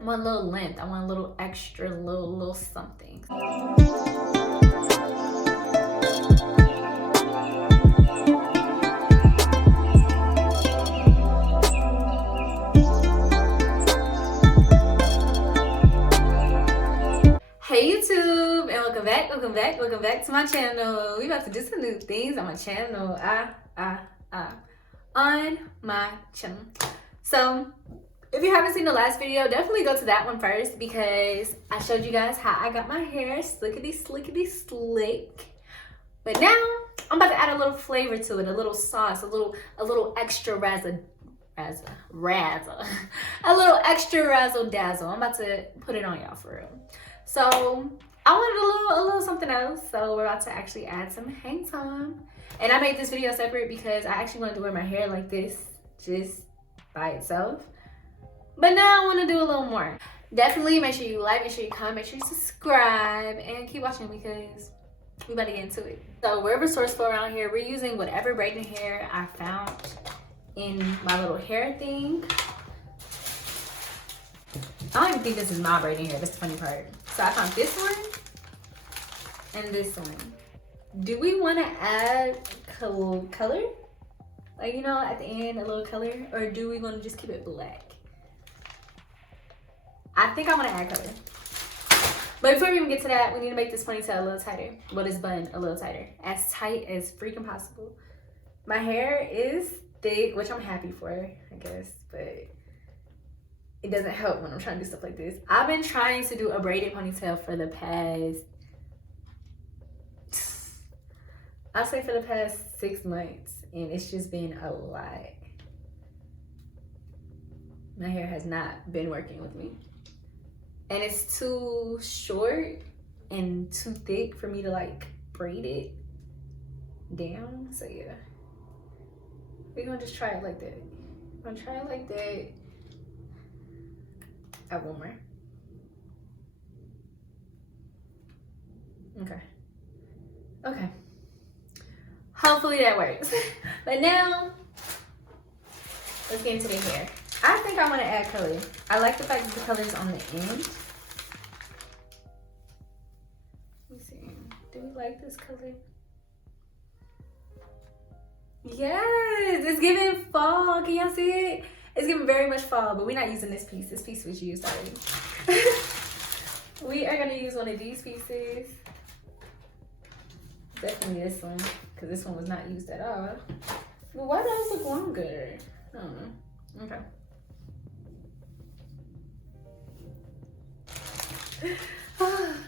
I want a little length. I want a little extra, little something. Hey YouTube, and welcome back to my channel. We about to do some new things on my channel. On my channel. So if you haven't seen the last video, definitely go to that one first because I showed you guys how I got my hair slickety slick. But now I'm about to add a little flavor to it, a little sauce, a little extra a little extra razzle dazzle. I'm about to put it on y'all for real. So I wanted a little something else. So we're about to actually add some hang time. And I made this video separate because I actually wanted to wear my hair like this just by itself. But now I want to do a little more. Definitely make sure you like, make sure you comment, make sure you subscribe, and keep watching because we about to get into it. So we're resourceful around here. We're using whatever braiding hair I found in my little hair thing. I don't even think this is my braiding hair. That's the funny part. So I found this one and this one. Do we want to add color? Like, you know, at the end, a little color? Or do we want to just keep it black? I think I want to add color. But before we even get to that, we need to make this ponytail a little tighter. Well, this bun a little tighter. As tight as freaking possible. My hair is thick, which I'm happy for, I guess. But it doesn't help when I'm trying to do stuff like this. I've been trying to do a braided ponytail for the past, I'll say for the past 6 months. And it's just been a lot. My hair has not been working with me. And it's too short and too thick for me to like braid it down. So yeah, we're gonna just try it like that. I'm gonna try it like that. Add one more. Okay. Hopefully that works. But now, let's get into the hair. I think I want to add color. I like the fact that the color's on the end. Let me see. Do we like this color? Yes, it's giving fall. Can y'all see it? It's giving very much fall, but we're not using this piece. This piece was used already. We are gonna use one of these pieces. Definitely this one, because this one was not used at all. But why does it look longer? I don't know. Okay.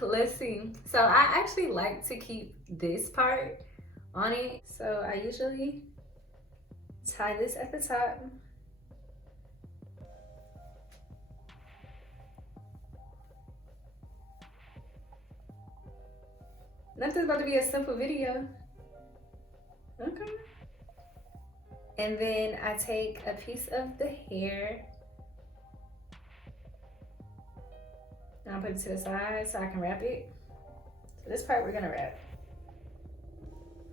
Let's see. So I actually like to keep this part on it. So I usually tie this at the top. Nothing's about to be a simple video. Okay. And then I take a piece of the hair. And I'll put it to the side so I can wrap it. So this part we're gonna wrap.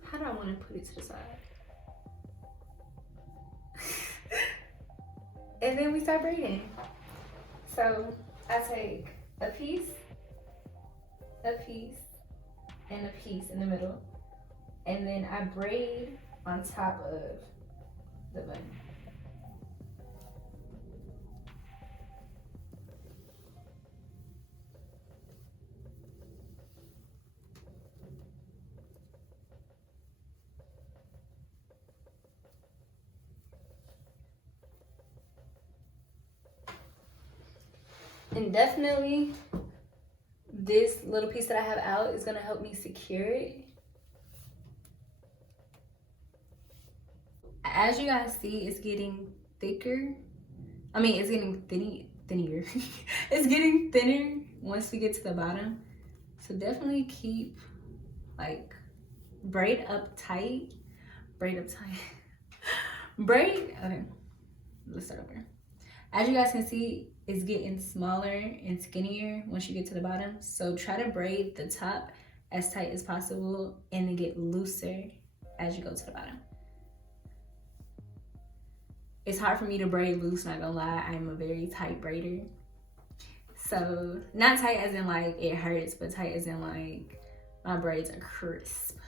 How do I want to put it to the side? And then we start braiding. So I take a piece, and a piece in the middle. And then I braid on top of the bun. And definitely this little piece that I have out is gonna help me secure it. As you guys see, it's getting thicker. I mean, it's getting thinner. It's getting thinner once we get to the bottom. So definitely keep like braid up tight. Okay, let's start over. As you guys can see, it's getting smaller and skinnier once you get to the bottom. So try to braid the top as tight as possible and then get looser as you go to the bottom. It's hard for me to braid loose, not gonna lie. I'm a very tight braider. So not tight as in like it hurts, but tight as in like my braids are crisp.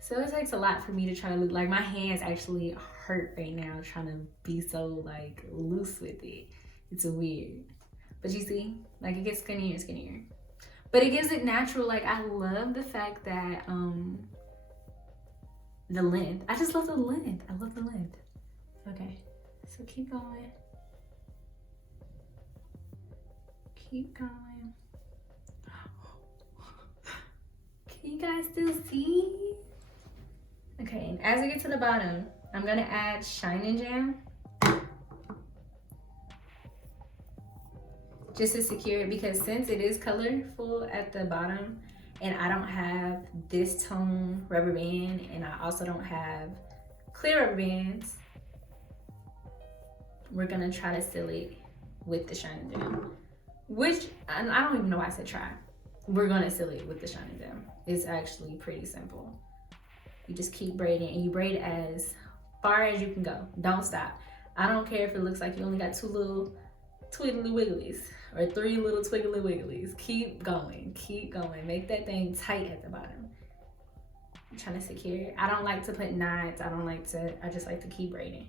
So it takes a lot for me to try to look like my hands actually hurt right now trying to be so like loose with it. It's weird. But you see, like it gets skinnier and skinnier. But it gives it natural. Like I love the fact that the length. I just love the length. I love the length. Okay, so keep going. Keep going. Can you guys still see? Okay, and as I get to the bottom, I'm gonna add Shine Jam. Just to secure it, because since it is colorful at the bottom and I don't have this tone rubber band and I also don't have clear rubber bands, we're gonna try to seal it with the Shine Jam. Which, I don't even know why I said try. We're gonna seal it with the Shine Jam. It's actually pretty simple. You just keep braiding and you braid as far as you can go. Don't stop. I don't care if it looks like you only got 2 little twiggly wigglies or 3 little twiggly wigglies. Keep going, keep going. Make that thing tight at the bottom. I'm trying to secure it. I don't like to put knots. I just like to keep braiding.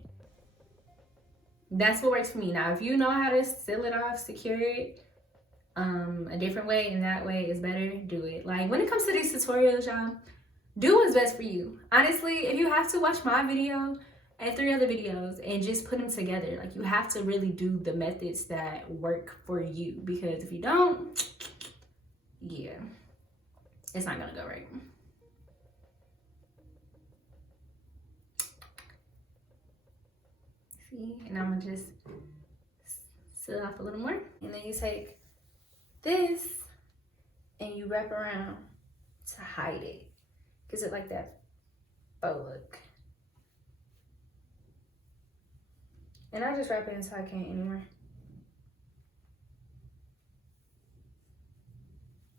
That's what works for me. Now, if you know how to seal it off, secure it a different way and that way is better, do it. Like when it comes to these tutorials, y'all, do what's best for you. Honestly, if you have to watch my video and 3 other videos and just put them together, like you have to really do the methods that work for you, because if you don't, yeah, it's not gonna go right. See, and I'm gonna just seal it off a little more, and then you take this and you wrap around to hide it. Gives it like that faux look. And I just wrap it until I can't anymore.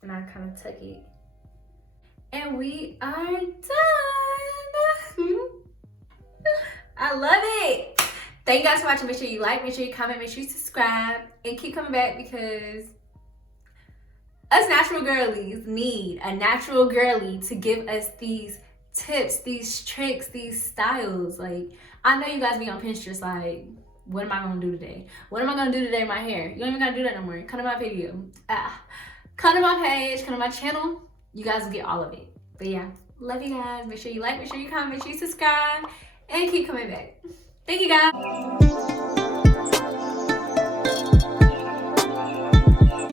And I kind of tuck it. And we are done. I love it. Thank you guys for watching. Make sure you like, make sure you comment, make sure you subscribe, and keep coming back, because us natural girlies need a natural girly to give us these tips, these tricks, these styles. Like, I know you guys be on Pinterest like, what am I gonna do today? What am I gonna do today with my hair? You don't even gotta do that no more. Come to my video. Come to my page, come to my channel. You guys will get all of it. But yeah, love you guys. Make sure you like, make sure you comment, make sure you subscribe, and keep coming back. Thank you guys.